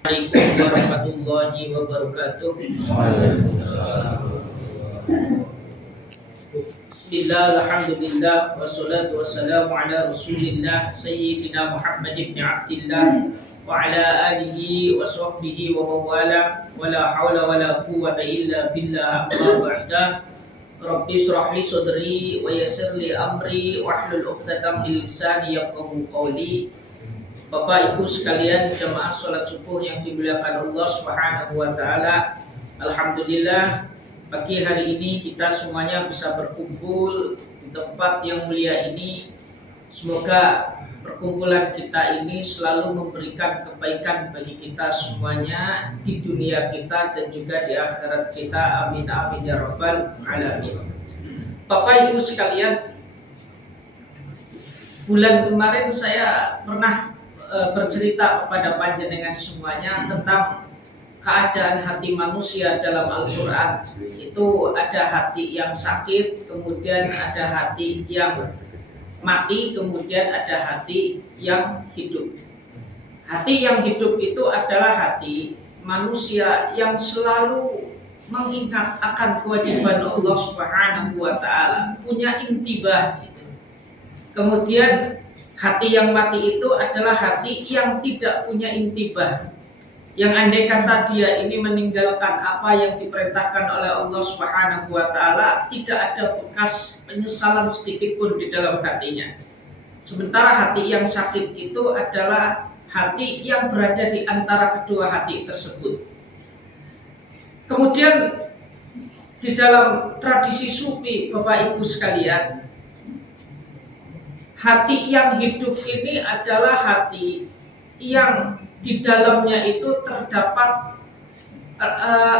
Assalamualaikum warahmatullahi wabarakatuh. Bismillah, alhamdulillah, wassalatu wassalamu ala rasulillah Sayyidina Muhammad ibn Abdillah wa ala alihi wa sahbihi wa mawala wa la hawla wa la quwwata illa billah amma ba'da. Rabbi israh li sadri wa yassir li amri wahlul 'uqdatam min lisani yafqahu qawli. Bapak Ibu sekalian jemaah sholat subuh yang dimuliakan Allah Subhanahu wa taala. Alhamdulillah pagi hari ini kita semuanya bisa berkumpul di tempat yang mulia ini. Semoga perkumpulan kita ini selalu memberikan kebaikan bagi kita semuanya di dunia kita dan juga di akhirat kita. Amin amin ya rabbal alamin. Bapak Ibu sekalian, bulan kemarin saya pernah bercerita kepada panjenengan semuanya tentang keadaan hati manusia dalam Al-Quran. Itu ada hati yang sakit, kemudian ada hati yang mati, kemudian ada hati yang hidup. Hati yang hidup itu adalah hati manusia yang selalu mengingat akan kewajiban Allah Subhanahu wa taala, punya intibah. Kemudian hati yang mati itu adalah hati yang tidak punya intibah, yang andai kata dia ini meninggalkan apa yang diperintahkan oleh Allah Subhanahu wa taala, tidak ada bekas penyesalan sedikit pun di dalam hatinya. Sementara hati yang sakit itu adalah hati yang berada di antara kedua hati tersebut. Kemudian di dalam tradisi sufi, Bapak Ibu sekalian, hati yang hidup ini adalah hati yang di dalamnya itu terdapat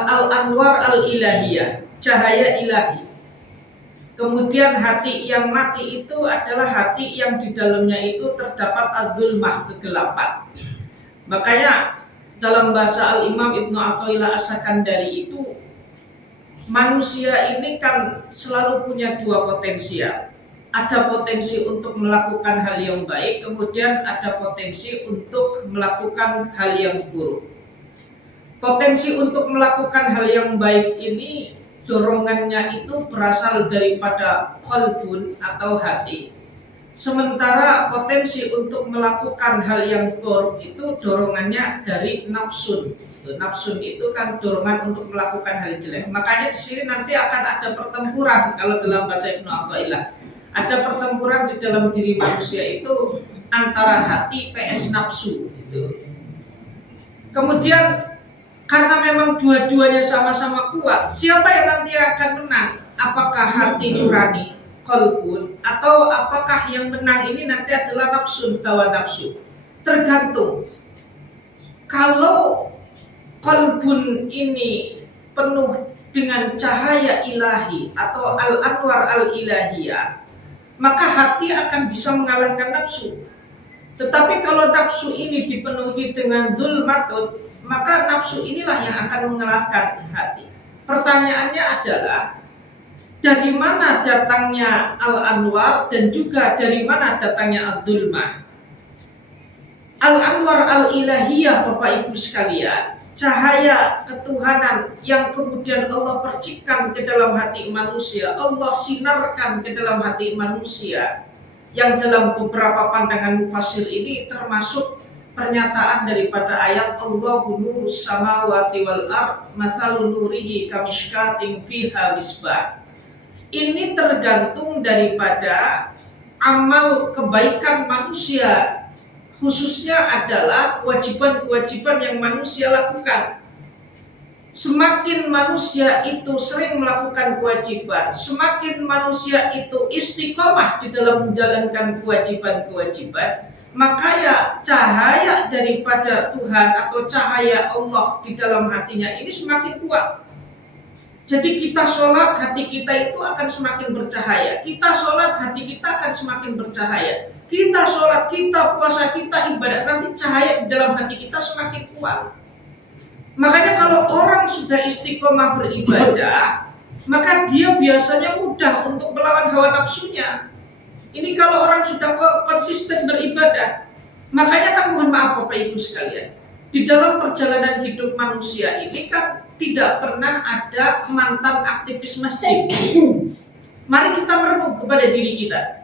al-anwar al-ilahiyah, cahaya ilahi. Kemudian hati yang mati itu adalah hati yang di dalamnya itu terdapat az-zulmah, kegelapan. Makanya dalam bahasa Al-Imam Ibnu Athaillah As-Sakandari itu, manusia ini kan selalu punya dua potensial. Ada potensi untuk melakukan hal yang baik, kemudian ada potensi untuk melakukan hal yang buruk. Potensi untuk melakukan hal yang baik ini dorongannya itu berasal daripada qalbun atau hati. Sementara potensi untuk melakukan hal yang buruk itu dorongannya dari nafsun. Nafsun itu kan dorongan untuk melakukan hal jelek. Makanya di sini nanti akan ada pertempuran kalau dalam bahasa Ibnu Athaillah. Ada pertempuran di dalam diri manusia itu antara hati vs nafsu gitu. Kemudian karena memang dua-duanya sama-sama kuat, siapa yang nanti akan menang? Apakah hati nurani, qalbun, atau apakah yang menang ini nanti adalah nafsu, hawa nafsu? Tergantung. Kalau qalbun ini penuh dengan cahaya ilahi atau al-anwar al-ilahiyah, maka hati akan bisa mengalahkan nafsu. Tetapi kalau nafsu ini dipenuhi dengan dzulmatun, maka nafsu inilah yang akan mengalahkan hati. Pertanyaannya adalah, dari mana datangnya al-anwar dan juga dari mana datangnya ad-dzulmah? Al-anwar al-ilahiyah, Bapak Ibu sekalian, cahaya ketuhanan yang kemudian Allah percikan ke dalam hati manusia, Allah sinarkan ke dalam hati manusia, yang dalam beberapa pandangan mufassir ini termasuk pernyataan daripada ayat Allahu nurus samawati wal ard mathalu nurihi kamishkatin fiha misbah. Ini tergantung daripada amal kebaikan manusia, khususnya adalah kewajiban-kewajiban yang manusia lakukan. Semakin manusia itu sering melakukan kewajiban, semakin manusia itu istiqomah di dalam menjalankan kewajiban-kewajiban, maka ya cahaya daripada Tuhan atau cahaya Allah di dalam hatinya ini semakin kuat. Jadi kita sholat, hati kita itu akan semakin bercahaya. Kita sholat, hati kita akan semakin bercahaya. Kita sholat, kita puasa, kita ibadah, nanti cahaya di dalam hati kita semakin kuat. Makanya kalau orang sudah istiqomah beribadah, maka dia biasanya mudah untuk melawan hawa nafsunya. Ini kalau orang sudah konsisten beribadah. Makanya kan mohon maaf Bapak Ibu sekalian, di dalam perjalanan hidup manusia ini kan tidak pernah ada mantan aktivis masjid. Mari kita merenung kepada diri kita.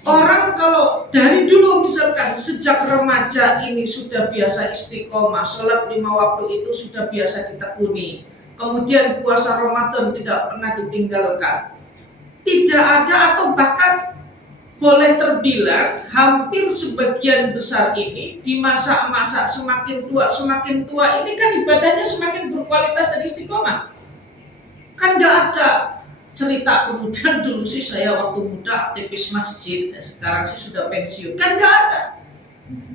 Orang kalau dari dulu misalkan sejak remaja ini sudah biasa istiqomah, sholat 5 waktu itu sudah biasa ditekuni, kemudian puasa Ramadan tidak pernah ditinggalkan, tidak ada atau bahkan boleh terbilang hampir sebagian besar ini di masa-masa semakin tua ini kan ibadahnya semakin berkualitas dan istiqomah. Kan nggak ada cerita kemudian dulu sih saya waktu muda aktivis masjid, sekarang sih sudah pensiun, kan nggak ada.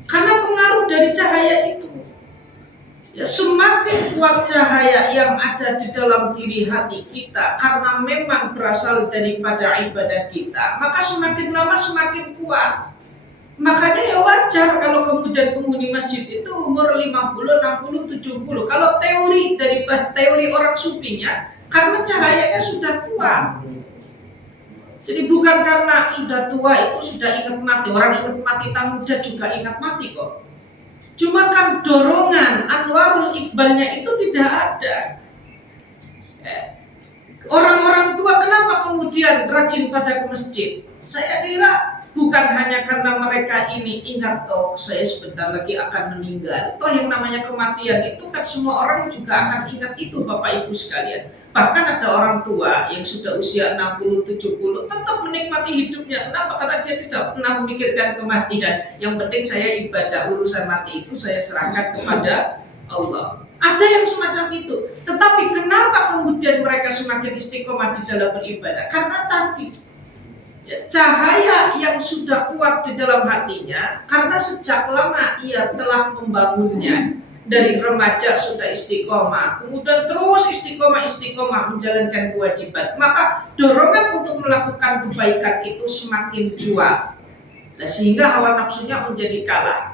Karena pengaruh dari cahaya itu. Ya, semakin kuat cahaya yang ada di dalam diri hati kita karena memang berasal daripada ibadah kita, maka semakin lama semakin kuat. Makanya ya wajar kalau kemudian penghuni masjid itu umur 50, 60, 70. Kalau teori orang sufinya, karena cahayanya sudah kuat. Jadi bukan karena sudah tua itu sudah ingat mati. Orang ingat mati tak muda juga ingat mati kok. Cuma kan dorongan anwarul iqbalnya itu tidak ada. Orang-orang tua kenapa kemudian rajin pada ke masjid? Saya kira bukan hanya karena mereka ini ingat, oh saya sebentar lagi akan meninggal. Toh yang namanya kematian itu kan semua orang juga akan ingat itu Bapak Ibu sekalian. Bahkan ada orang tua yang sudah usia 60, 70 tetap menikmati hidupnya. Kenapa? Karena dia tidak pernah memikirkan kematian. Yang penting saya ibadah, urusan mati itu saya serahkan kepada Allah. Ada yang semacam itu. Tetapi kenapa kemudian mereka semakin istiqomah di dalam beribadah? Karena tadi cahaya yang sudah kuat di dalam hatinya, karena sejak lama ia telah membangunnya. Dari remaja sudah istiqomah, kemudian terus istiqomah menjalankan kewajiban, maka dorongan untuk melakukan kebaikan itu semakin kuat. Nah, sehingga hawa nafsunya menjadi kalah.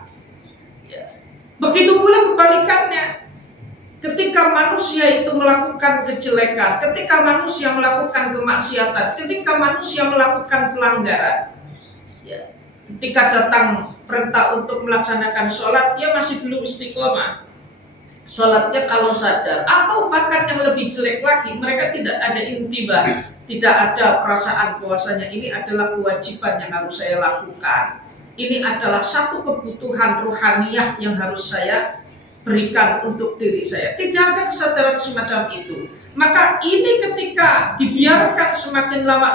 Ya. Begitu pula kebalikannya. Ketika manusia itu melakukan kejelekan, ketika manusia melakukan kemaksiatan, ketika manusia melakukan pelanggaran, ya, ketika datang perintah untuk melaksanakan sholat, dia masih belum istiqomah. Sholatnya kalau sadar, atau bahkan yang lebih jelek lagi, mereka tidak ada intibah, tidak ada perasaan bahwasanya ini adalah kewajiban yang harus saya lakukan. Ini adalah satu kebutuhan rohaniyah yang harus saya berikan untuk diri saya. Tidak ada kesadaran semacam itu. Maka ini ketika dibiarkan semakin lama,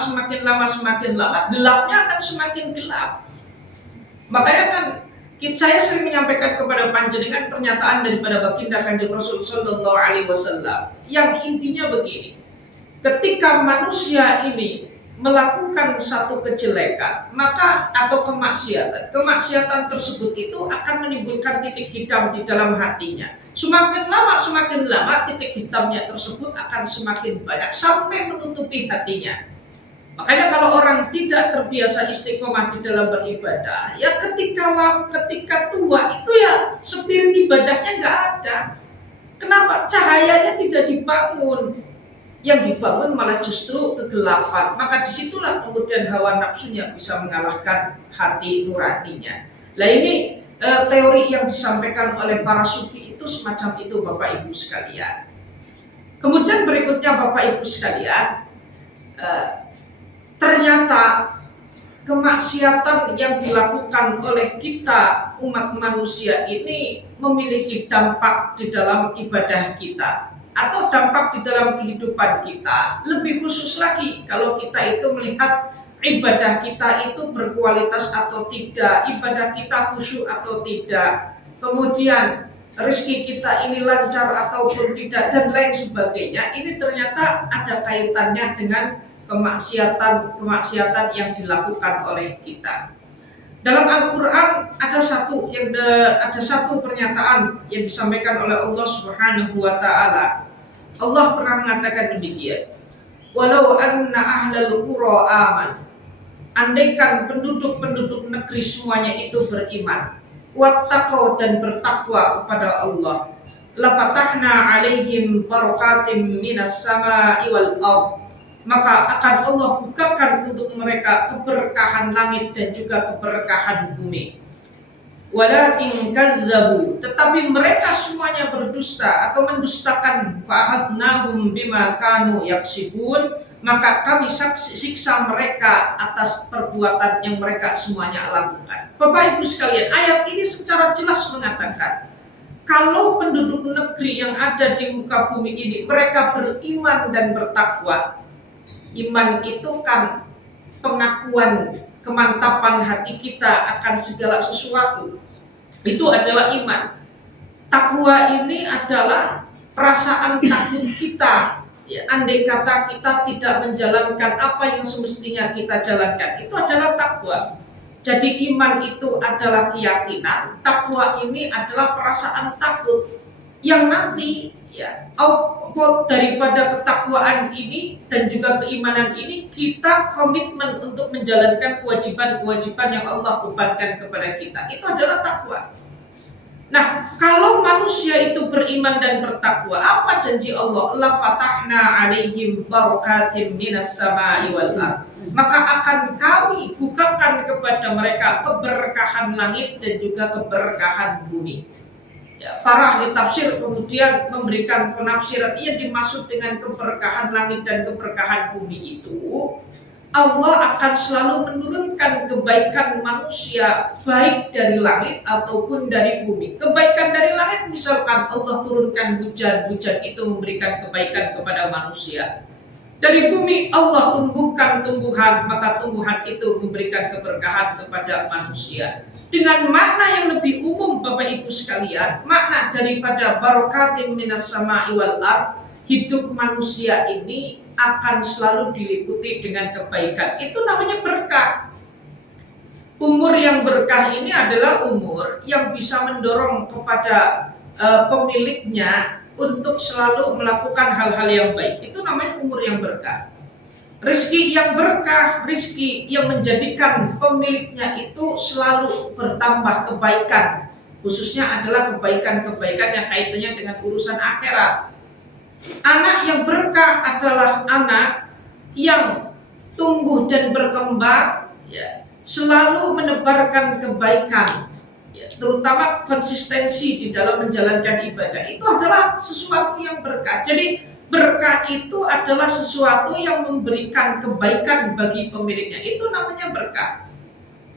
gelapnya akan semakin gelap. Makanya kan saya sering menyampaikan kepada panjenengan pernyataan daripada baginda Kanjeng Rasul Sallallahu Alaihi Wasallam yang intinya begini: ketika manusia ini melakukan satu kejelekan, maka atau kemaksiatan tersebut itu akan menimbulkan titik hitam di dalam hatinya. Semakin lama titik hitamnya tersebut akan semakin banyak sampai menutupi hatinya. Makanya kalau orang tidak terbiasa istiqomah di dalam beribadah, ya ketika tua itu ya spirit ibadahnya nggak ada. Kenapa? Cahayanya tidak dibangun. Yang dibangun malah justru kegelapan. Maka disitulah kemudian hawa nafsunya bisa mengalahkan hati nuraninya. Nah ini teori yang disampaikan oleh para sufi itu semacam itu Bapak Ibu sekalian. Kemudian berikutnya Bapak Ibu sekalian, ternyata kemaksiatan yang dilakukan oleh kita umat manusia ini memiliki dampak di dalam ibadah kita atau dampak di dalam kehidupan kita. Lebih khusus lagi kalau kita itu melihat ibadah kita itu berkualitas atau tidak, ibadah kita khusyuk atau tidak, kemudian rezeki kita ini lancar ataupun tidak, dan lain sebagainya. Ini ternyata ada kaitannya dengan kemaksiatan yang dilakukan oleh kita. Dalam Al-Quran ada satu pernyataan yang disampaikan oleh Allah Subhanahu wa Ta'ala. Allah pernah mengatakan demikian, walau anna ahlal qura aman, andaikan penduduk negeri semuanya itu beriman, wattaqau dan bertakwa kepada Allah, lafatahna alaihim barakatim minas sama'i wal ardh, maka akan Allah bukakan untuk mereka keberkahan langit dan juga keberkahan bumi. walakin kadzabu, tetapi mereka semuanya berdusta atau mendustakan, fa'akhadnahum bima kanu yaksibun, maka kami siksa mereka atas perbuatan yang mereka semuanya lakukan. Bapak Ibu sekalian, ayat ini secara jelas mengatakan kalau penduduk negeri yang ada di muka bumi ini mereka beriman dan bertakwa. Iman itu kan pengakuan kemantapan hati kita akan segala sesuatu. Itu adalah iman. Takwa ini adalah perasaan takut kita. Ya, andai kata kita tidak menjalankan apa yang semestinya kita jalankan, itu adalah takwa. Jadi iman itu adalah keyakinan, takwa ini adalah perasaan takut yang nanti ya output daripada ketakwaan ini dan juga keimanan ini, kita komitmen untuk menjalankan kewajiban-kewajiban yang Allah bebankan kepada kita. Itu adalah takwa. Nah, kalau manusia itu beriman dan bertakwa, apa janji Allah? La fatahna alaihim barakatim minas sama'i wal ardh. Maka akan kami bukakan kepada mereka keberkahan langit dan juga keberkahan bumi. Ya, para ahli tafsir kemudian memberikan penafsiran yang dimaksud dengan keberkahan langit dan keberkahan bumi itu, Allah akan selalu menurunkan kebaikan manusia baik dari langit ataupun dari bumi. Kebaikan dari langit misalkan Allah turunkan hujan, hujan itu memberikan kebaikan kepada manusia. Dari bumi Allah tumbuhkan tumbuhan, maka tumbuhan itu memberikan keberkahan kepada manusia. Dengan makna yang lebih umum Bapak Ibu sekalian, makna daripada barakatim minas sama'i wal ardh, hidup manusia ini akan selalu diliputi dengan kebaikan. Itu namanya berkah. Umur yang berkah ini adalah umur yang bisa mendorong kepada pemiliknya untuk selalu melakukan hal-hal yang baik. Itu namanya umur yang berkah. Rizki yang berkah, rizki yang menjadikan pemiliknya itu selalu bertambah kebaikan. Khususnya adalah kebaikan-kebaikan yang kaitannya dengan urusan akhirat. Anak yang berkah adalah anak yang tumbuh dan berkembang, ya, selalu menebarkan kebaikan, ya, terutama konsistensi di dalam menjalankan ibadah. Itu adalah sesuatu yang berkah. Jadi berkah itu adalah sesuatu yang memberikan kebaikan bagi pemiliknya. Itu namanya berkah.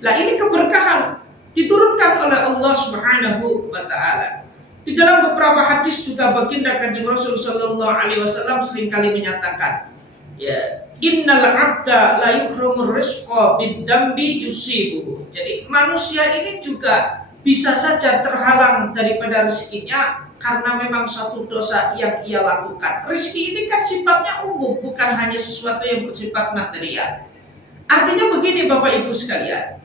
Nah, ini keberkahan diturunkan oleh Allah Subhanahu wa Ta'ala. Di dalam beberapa hadis juga baginda Kanjeng Rasul sallallahu alaihi wasallam seringkali menyatakan, ya, innal 'abda la yuhramur rizqa bid-dambi yusibuhu. Jadi manusia ini juga bisa saja terhalang daripada rezekinya karena memang satu dosa yang ia lakukan. Rezeki ini kan sifatnya umum, bukan hanya sesuatu yang bersifat material. Artinya begini Bapak Ibu sekalian,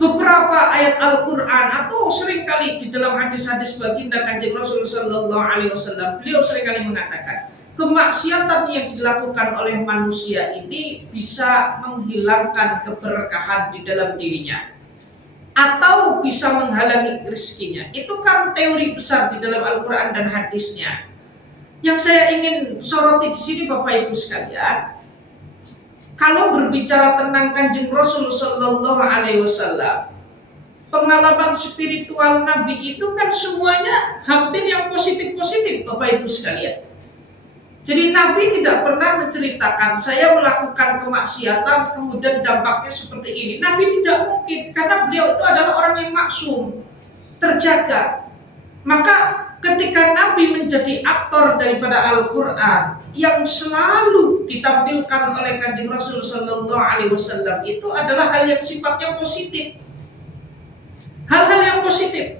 beberapa ayat Al-Quran atau seringkali di dalam hadis-hadis baginda Kanjeng Rasul sallallahu alaihi wasallam, beliau seringkali mengatakan kemaksiatan yang dilakukan oleh manusia ini bisa menghilangkan keberkahan di dalam dirinya atau bisa menghalangi rezekinya. Itu kan teori besar di dalam Al-Quran dan hadisnya. Yang saya ingin soroti di sini Bapak Ibu sekalian, kalau berbicara tentang Kanjeng Rasul sallallahu alaihi wasallam, pengalaman spiritual Nabi itu kan semuanya hampir yang positif-positif Bapak Ibu sekalian. Jadi Nabi tidak pernah menceritakan saya melakukan kemaksiatan kemudian dampaknya seperti ini. Nabi tidak mungkin, karena beliau itu adalah orang yang maksum, terjaga. Maka ketika Nabi menjadi aktor daripada Al-Quran yang selalu ditampilkan oleh Kanjeng Rasul sallallahu alaihi wasallam, itu adalah hal yang sifatnya positif. Hal-hal yang positif.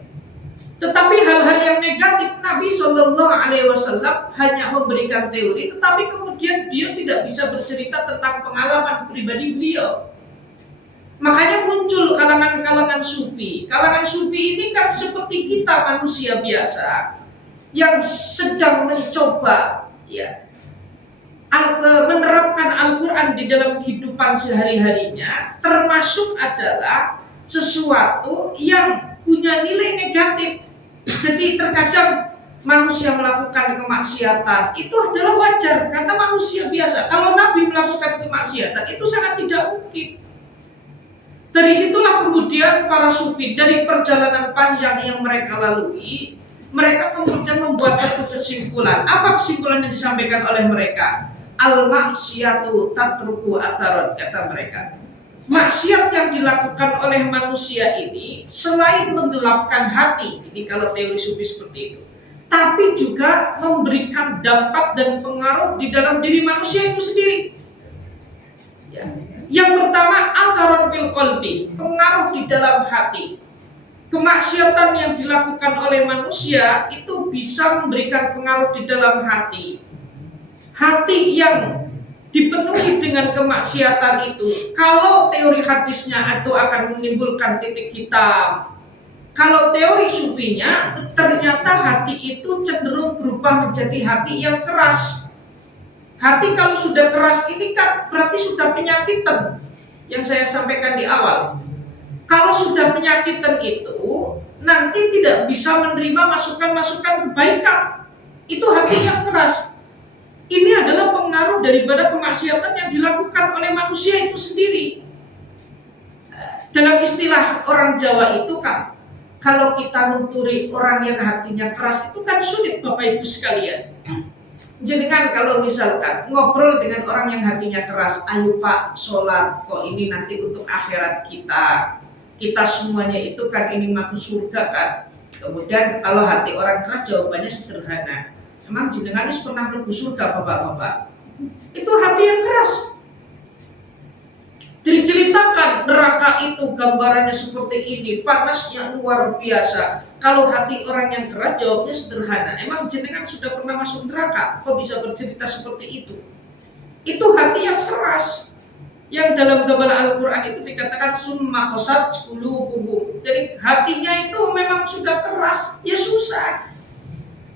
Tetapi hal-hal yang negatif Nabi sallallahu alaihi wasallam hanya memberikan teori, tetapi kemudian dia tidak bisa bercerita tentang pengalaman pribadi beliau. Makanya muncul kalangan-kalangan sufi. Kalangan sufi ini kan seperti kita manusia biasa yang sedang mencoba, ya, menerapkan Al-Quran di dalam kehidupan sehari-harinya, termasuk adalah sesuatu yang punya nilai negatif. Jadi terkadang manusia melakukan kemaksiatan itu adalah wajar karena manusia biasa. Kalau Nabi melakukan kemaksiatan itu sangat tidak mungkin. Dari situlah kemudian para sufi dari perjalanan panjang yang mereka lalui, mereka kemudian membuat satu kesimpulan. Apa kesimpulan yang disampaikan oleh mereka? Al-maksiyatu tatruku atharon, kata mereka. Maksiat yang dilakukan oleh manusia ini selain menggelapkan hati, ini kalau teori sufi seperti itu, tapi juga memberikan dampak dan pengaruh di dalam diri manusia itu sendiri. Ya. Yang pertama, atharon fil qalbi, pengaruh di dalam hati. Kemaksiatan yang dilakukan oleh manusia itu bisa memberikan pengaruh di dalam hati. Hati yang dipenuhi dengan kemaksiatan itu, kalau teori hadisnya itu akan menimbulkan titik hitam. Kalau teori sufinya, ternyata hati itu cenderung berubah menjadi hati yang keras. Hati kalau sudah keras ini kan berarti sudah penyakitan, yang saya sampaikan di awal. Kalau sudah penyakitan itu, nanti tidak bisa menerima masukan-masukan kebaikan. Itu hati yang keras. Ini adalah pengaruh daripada kemaksiatan yang dilakukan oleh manusia itu sendiri. Dalam istilah orang Jawa itu kan, kalau kita nuturi orang yang hatinya keras itu kan sulit, Bapak Ibu sekalian. Jadi kan kalau misalkan ngobrol dengan orang yang hatinya keras, ayo Pak sholat, kok ini nanti untuk akhirat kita semuanya itu kan ini masuk surga kan. Kemudian kalau hati orang keras jawabannya sederhana, emang jenengan pernah mlebu surga Bapak-bapak? Itu hati yang keras. Diceritakan neraka itu gambarannya seperti ini, panasnya luar biasa. Kalau hati orang yang keras jawabnya sederhana, emang jenengan sudah pernah masuk neraka? Kok bisa bercerita seperti itu? Itu hati yang keras. Yang dalam gambaran Al-Quran itu dikatakan summa qasat qulubuhum. Jadi hatinya itu memang sudah keras, ya susah.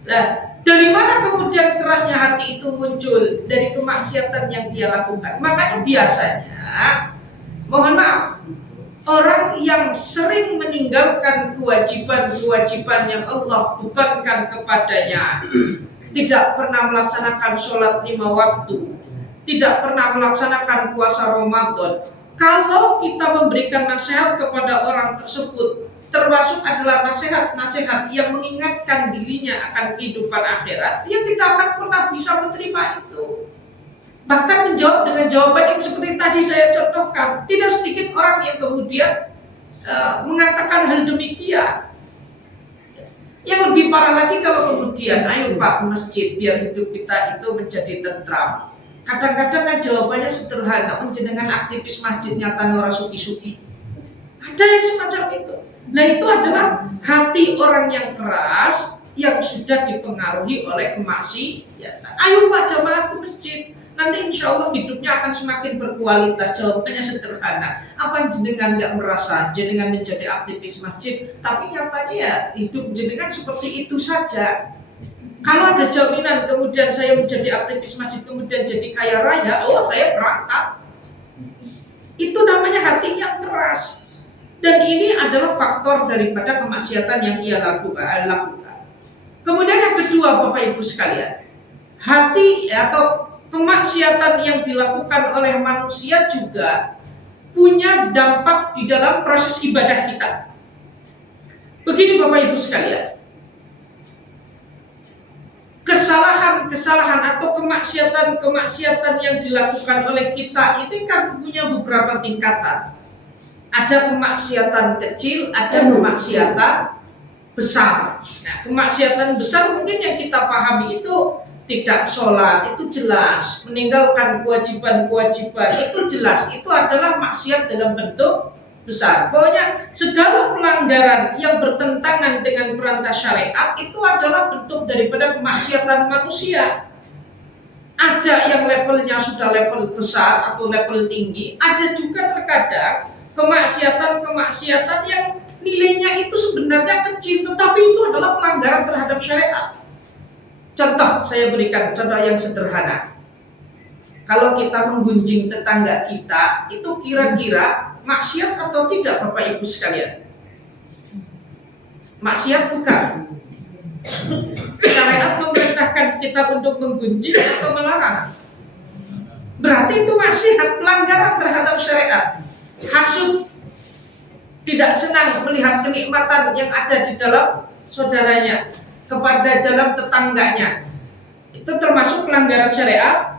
Nah, dari mana kemudian kerasnya hati itu muncul? Dari kemaksiatan yang dia lakukan. Makanya biasanya, mohon maaf, orang yang sering meninggalkan kewajiban-kewajiban yang Allah bebankan kepadanya, tidak pernah melaksanakan sholat 5 waktu, tidak pernah melaksanakan puasa Ramadan. Kalau kita memberikan nasihat kepada orang tersebut, termasuk adalah nasihat-nasihat yang mengingatkan dirinya akan kehidupan akhirat, dia tidak akan pernah bisa menerima itu. Bahkan menjawab dengan jawaban yang seperti tadi saya contohkan. Tidak sedikit orang yang kemudian mengatakan hal demikian. Yang lebih parah lagi kalau kemudian, ayo Pak masjid biar hidup kita itu menjadi tentram. Kadang-kadang kan jawabannya sederhana, menjenengan aktivis masjid nyata ora suki-suki. Ada yang semacam itu. Nah itu adalah hati orang yang keras yang sudah dipengaruhi oleh kemaksiatan. Ayo Pak jamaah ke masjid, nanti insya Allah hidupnya akan semakin berkualitas. Jawabannya sederhana. Apa jenengan nggak merasa jenengan menjadi aktivis masjid, tapi nyatanya ya hidup jenengan seperti itu saja. Kalau ada jaminan kemudian saya menjadi aktivis masjid kemudian jadi kaya raya, oh saya berangkat. Itu namanya hati yang keras. Dan ini adalah faktor daripada kemaksiatan yang ia lakukan. Kemudian yang kedua Bapak Ibu sekalian, hati atau kemaksiatan yang dilakukan oleh manusia juga punya dampak di dalam proses ibadah kita. Begini Bapak Ibu sekalian, kesalahan atau kemaksiatan yang dilakukan oleh kita ini kan punya beberapa tingkatan. Ada kemaksiatan kecil, ada kemaksiatan besar. Nah, kemaksiatan besar mungkin yang kita pahami itu tidak sholat, itu jelas. Meninggalkan kewajiban-kewajiban, itu jelas. Itu adalah maksiat dalam bentuk besar. Pokoknya segala pelanggaran yang bertentangan dengan perintah syariat itu adalah bentuk daripada kemaksiatan manusia. Ada yang levelnya sudah level besar atau level tinggi. Ada juga terkadang kemaksiatan yang nilainya itu sebenarnya kecil, tetapi itu adalah pelanggaran terhadap syariat. Contoh, saya berikan contoh yang sederhana. Kalau kita menggunjing tetangga kita, itu kira-kira maksiat atau tidak Bapak Ibu sekalian? Maksiat bukan? Syariat memerintahkan kita untuk menggunjing atau melarang? Berarti itu maksiat, pelanggaran terhadap syariat. Hasud, tidak senang melihat kenikmatan yang ada di dalam saudaranya, kepada dalam tetangganya. Itu termasuk pelanggaran syariat.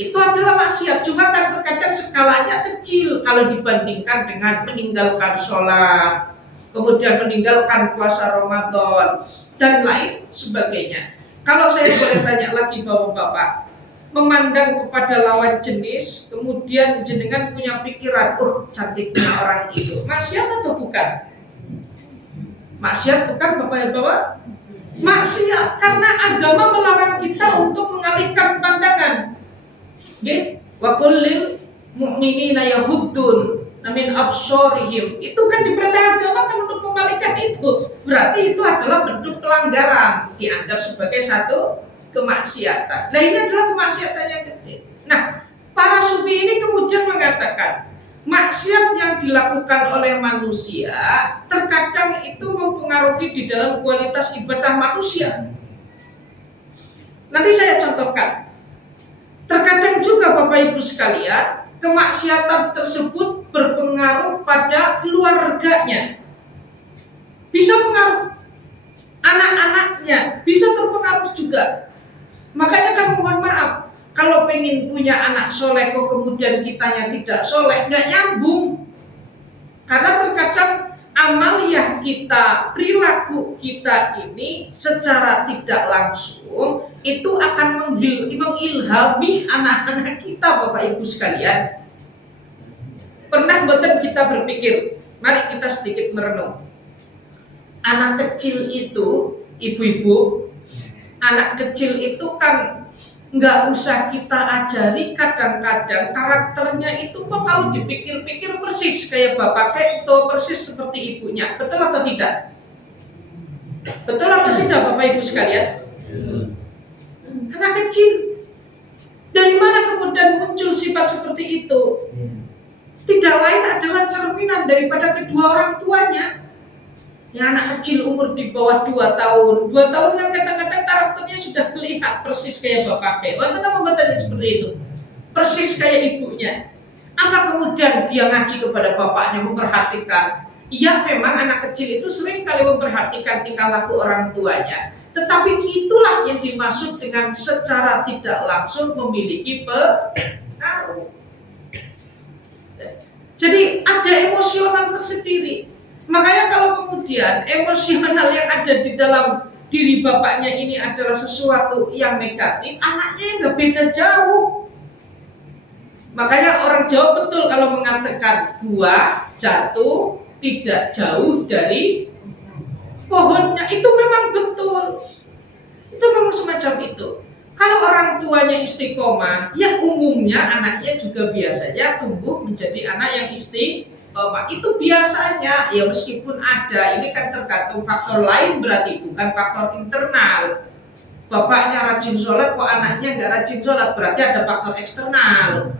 Itu adalah maksiat, cuma kan terkadang skalanya kecil kalau dibandingkan dengan meninggalkan sholat, kemudian meninggalkan puasa Ramadan, dan lain sebagainya. Kalau saya boleh tanya lagi bapak-bapak, memandang kepada lawan jenis, kemudian jenengan punya pikiran, cantiknya orang itu, maksiat atau bukan? Maksiat bukan bapak-bapak? Maksiat, karena agama melarang kita untuk mengalihkan pandangan. Wa kullil mu'minina yahuddun min absharihim. Itu kan diperintah agama kan untuk mengalihkan itu. Berarti itu adalah bentuk pelanggaran, dianggap sebagai satu kemaksiatan. Nah, ini adalah kemaksiatan yang kecil. Nah, para sufi ini kemudian mengatakan maksiat yang dilakukan oleh manusia terkadang itu mempengaruhi di dalam kualitas ibadah manusia. Nanti saya contohkan. Terkadang juga Bapak Ibu sekalian, kemaksiatan tersebut berpengaruh pada keluarganya. Bisa pengaruh anak-anaknya, bisa terpengaruh juga. Makanya kan mohon maaf, kalau pengen punya anak soleh kok kemudian kitanya tidak soleh, nggak nyambung. Karena terkadang amaliyah kita, perilaku kita ini secara tidak langsung itu akan mengilhami anak-anak kita, Bapak Ibu sekalian. Pernah betul kita berpikir, mari kita sedikit merenung. Anak kecil itu, ibu-ibu, anak kecil itu kan nggak usah kita ajari, kadang-kadang karakternya itu kok kalau dipikir-pikir persis kayak bapaknya atau persis seperti ibunya. Betul atau tidak? Betul atau tidak Bapak Ibu sekalian? Anak kecil, dari mana kemudian muncul sifat seperti itu? Tidak lain adalah cerminan daripada kedua orang tuanya. Yang anak kecil umur di bawah 2 tahun 2 tahun kan kadang-kadang karakternya sudah terlihat persis kayak bapaknya. Kenapa membuatnya seperti itu? Persis kayak ibunya. Apa kemudian dia ngaji kepada bapaknya, memperhatikan? Iya, memang anak kecil itu sering kali memperhatikan tingkah laku orang tuanya. Tetapi itulah yang dimaksud dengan secara tidak langsung memiliki pengaruh. Jadi ada emosional tersendiri. Makanya kalau kemudian emosional yang ada di dalam diri bapaknya ini adalah sesuatu yang negatif, anaknya nggak beda jauh. Makanya orang Jawa betul kalau mengatakan buah jatuh tidak jauh dari pohonnya. Itu memang betul. Itu memang semacam itu. Kalau orang tuanya istiqomah, ya umumnya anaknya juga biasanya tumbuh menjadi anak yang istiqomah. Itu biasanya, ya meskipun ada, ini kan tergantung faktor lain berarti, bukan faktor internal. Bapaknya rajin sholat, kok anaknya nggak rajin sholat, berarti ada faktor eksternal.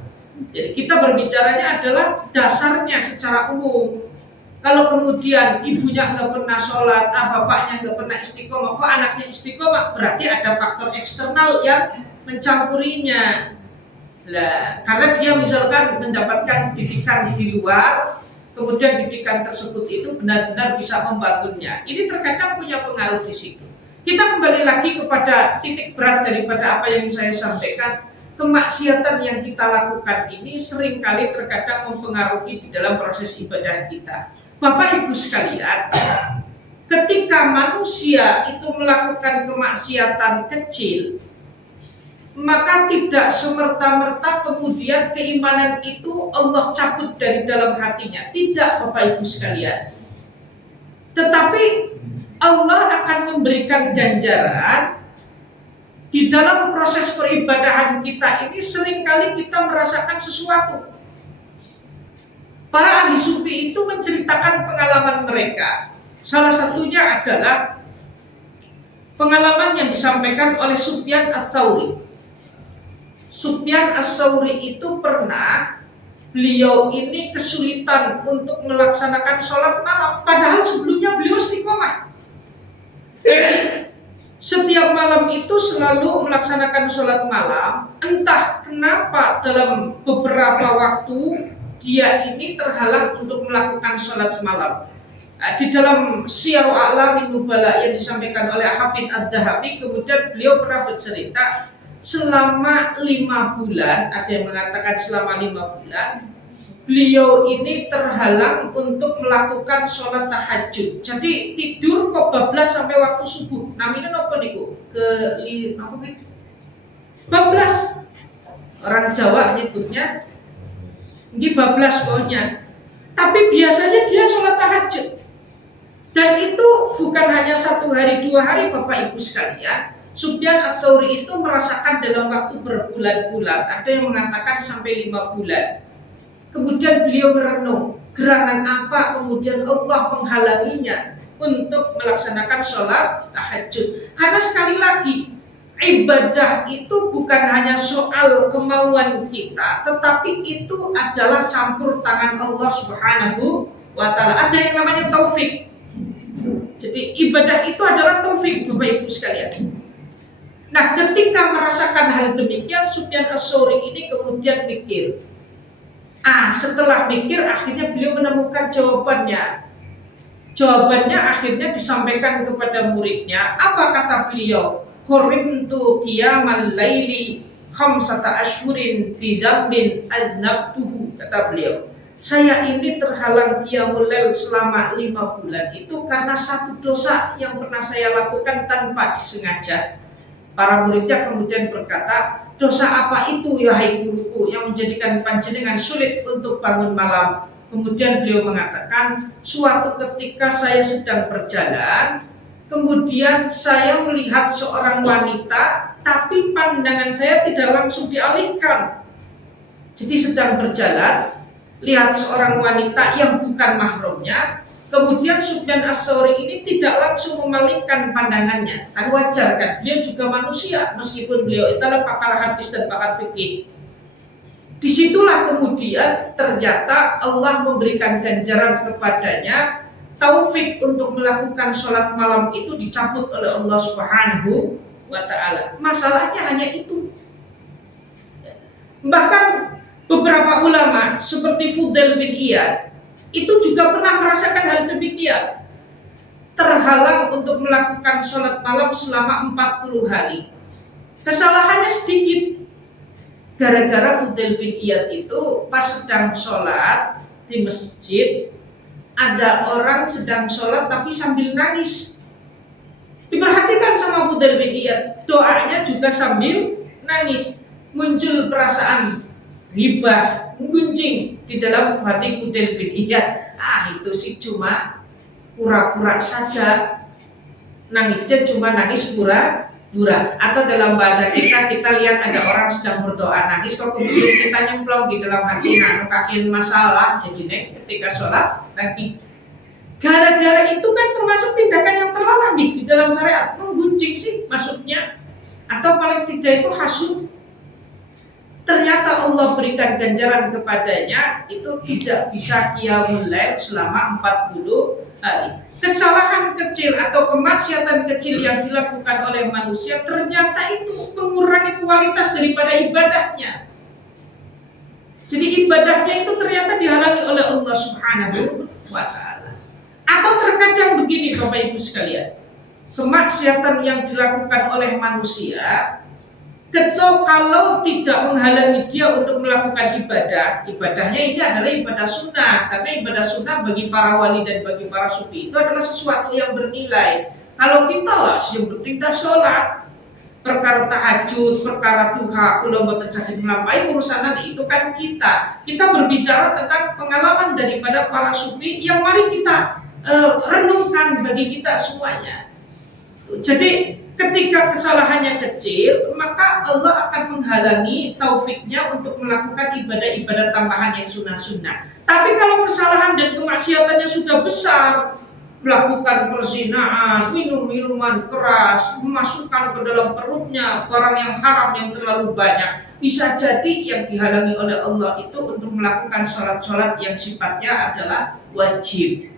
Jadi kita berbicaranya adalah dasarnya secara umum. Kalau kemudian ibunya nggak pernah sholat, bapaknya nggak pernah istiqomah, kok anaknya istiqomah, berarti ada faktor eksternal yang mencampurinya. Nah, karena dia misalkan mendapatkan didikan di luar, kemudian didikan tersebut itu benar-benar bisa membantunya. Ini terkadang punya pengaruh di situ. Kita kembali lagi kepada titik berat daripada apa yang saya sampaikan. Kemaksiatan yang kita lakukan ini seringkali terkadang mempengaruhi di dalam proses ibadah kita. Bapak Ibu sekalian, ketika manusia itu melakukan kemaksiatan kecil, maka tidak semerta-merta kemudian keimanan itu Allah cabut dari dalam hatinya. Tidak Bapak Ibu sekalian. Tetapi Allah akan memberikan ganjaran. Di dalam proses peribadahan kita ini seringkali kita merasakan sesuatu. Para ahli sufi itu menceritakan pengalaman mereka. Salah satunya adalah pengalaman yang disampaikan oleh Sufyan Ats-Tsauri. Sufyan Ats-Tsauri itu pernah, beliau ini kesulitan untuk melaksanakan sholat malam, padahal sebelumnya beliau istiqomah. Setiap malam itu selalu melaksanakan sholat malam. Entah kenapa dalam beberapa waktu dia ini terhalang untuk melakukan sholat malam. Di dalam Syiar A'lamin Nubala yang disampaikan oleh Hafidz Adz-Dzahabi, kemudian beliau pernah bercerita selama 5 bulan, ada yang mengatakan selama 5 bulan, beliau ini terhalang untuk melakukan sholat tahajud. Jadi tidur kok bablas sampai waktu subuh. Namanya apa niku? Bablas. Orang Jawa nyebutnya ini bablas pokoknya. Tapi biasanya dia sholat tahajud. Dan itu bukan hanya 1 hari 2 hari Bapak Ibu sekalian. Sufyan Ats-Tsauri itu merasakan dalam waktu berbulan-bulan. Ada yang mengatakan sampai 5 bulan. Kemudian beliau merenung, gerangan apa kemudian Allah menghalanginya untuk melaksanakan sholat tahajud. Karena sekali lagi, ibadah itu bukan hanya soal kemauan kita, tetapi itu adalah campur tangan Allah Subhanahu wa Ta'ala. Ada yang namanya taufik. Jadi ibadah itu adalah taufik, Bapak Ibu sekalian. Nah, ketika merasakan hal demikian, Sufyan Ats-Tsauri ini kemudian mikir. Setelah mikir, akhirnya beliau menemukan jawabannya. Jawabannya akhirnya disampaikan kepada muridnya. Apa kata beliau? Qurimtu qiyamal laili khamsata ashhurin fi dzambin adnabtuhu, kata beliau. Saya ini terhalang qiyamul lail selama 5 bulan itu karena satu dosa yang pernah saya lakukan tanpa disengaja. Para muridnya kemudian berkata, dosa apa itu wahai guruku yang menjadikan panjenengan sulit untuk bangun malam? Kemudian beliau mengatakan, suatu ketika saya sedang berjalan, kemudian saya melihat seorang wanita, tapi pandangan saya tidak langsung dialihkan. Jadi sedang berjalan, lihat seorang wanita yang bukan mahramnya, kemudian Sufyan Ats-Tsauri ini tidak langsung memalingkan pandangannya. Kan wajar kan, beliau juga manusia meskipun beliau adalah pakar hadis dan pakar fikih. Disitulah kemudian ternyata Allah memberikan ganjaran kepadanya, taufik untuk melakukan sholat malam itu dicabut oleh Allah Subhanahu wa Ta'ala. Masalahnya hanya itu. Bahkan beberapa ulama seperti Fudail bin Iyad itu juga pernah merasakan hal demikian, terhalang untuk melakukan sholat malam selama 40 hari. Kesalahannya sedikit, gara-gara Fudail bin Iyad itu pas sedang sholat di masjid, ada orang sedang sholat tapi sambil nangis. Diperhatikan sama Fudail bin Iyad, doanya juga sambil nangis. Muncul perasaan ribah, mengguncing di dalam hati Fudail bin Iyad. Itu sih cuma pura-pura saja, nangisnya cuma nangis pura-pura. Atau dalam bahasa kita lihat ada orang sedang berdoa nangis, kok kemudian kita nyemplung di dalam hati, kakin masalah jadi ketika sholat lagi. Gara-gara itu kan termasuk tindakan yang terlarang di dalam syariat, mengguncing sih maksudnya, atau paling tidak itu hasud. Ternyata Allah berikan ganjaran kepadanya itu tidak bisa qiyamul lail selama 40 hari. Kesalahan kecil atau kemaksiatan kecil yang dilakukan oleh manusia ternyata itu mengurangi kualitas daripada ibadahnya. Jadi ibadahnya itu ternyata dihalangi oleh Allah Subhanahu wa Ta'ala. Atau terkadang begini Bapak Ibu sekalian, kemaksiatan yang dilakukan oleh manusia kalau tidak menghalangi dia untuk melakukan ibadah, ibadahnya ini adalah ibadah sunnah. Karena ibadah sunnah bagi para wali dan bagi para sufi itu adalah sesuatu yang bernilai. Kalau kita lah yang penting kita sholat, perkara tahajud, perkara duha, kalau mau terjadi melampaui urusan itu kan kita. Kita berbicara tentang pengalaman daripada para sufi yang mari kita renungkan bagi kita semuanya. Jadi ketika kesalahannya kecil, maka Allah akan menghalangi taufiknya untuk melakukan ibadah-ibadah tambahan yang sunnah-sunnah. Tapi kalau kesalahan dan kemaksiatannya sudah besar, melakukan perzinahan, minum minuman keras, memasukkan ke dalam perutnya barang yang haram yang terlalu banyak, bisa jadi yang dihalangi oleh Allah itu untuk melakukan sholat-sholat yang sifatnya adalah wajib.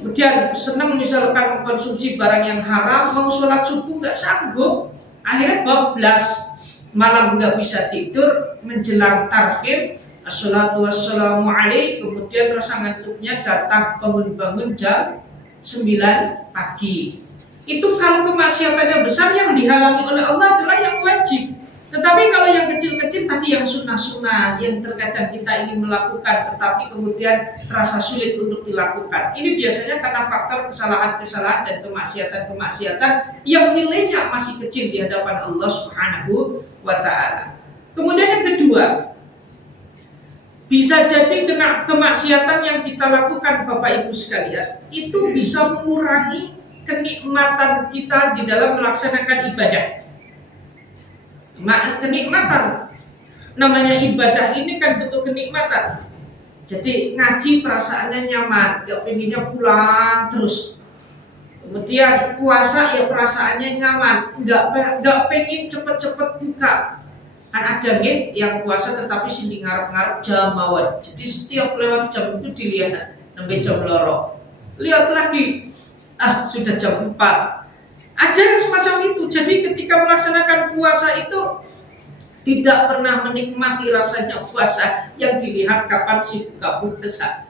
Kemudian senang misalkan mengkonsumsi barang yang haram, mau sholat subuh nggak sanggup, akhirnya bablas, malam nggak bisa tidur, menjelang tarhim Assalatu wassalamu alaik, kemudian rasa ngantuknya datang bangun-bangun jam 9 pagi. Itu kalau kemaksiatannya besar, yang dihalangi oleh Allah adalah yang wajib. Tetapi kalau yang kecil-kecil tadi, yang sunnah-sunnah, yang terkadang kita ingin melakukan tetapi kemudian terasa sulit untuk dilakukan, ini biasanya karena faktor kesalahan-kesalahan dan kemaksiatan-kemaksiatan yang nilainya masih kecil di hadapan Allah Subhanahu wa ta'ala. Kemudian yang kedua, bisa jadi kena kemaksiatan yang kita lakukan Bapak Ibu sekalian, itu bisa mengurangi kenikmatan kita di dalam melaksanakan ibadah. Kenikmatan, namanya ibadah ini kan butuh kenikmatan. Jadi ngaji perasaannya nyaman, gak pengennya pulang terus. Kemudian puasa ya perasaannya nyaman, gak pengen cepet-cepet buka. Kan ada nih yang puasa tetapi sini ngarep-ngarep jam mawon. Jadi setiap lewat jam itu dilihat sampai jam loro. Lihat lagi, sudah jam 4. Ada yang semacam itu. Jadi ketika melaksanakan puasa itu tidak pernah menikmati rasanya puasa, yang dilihat kapan sih buka puasa.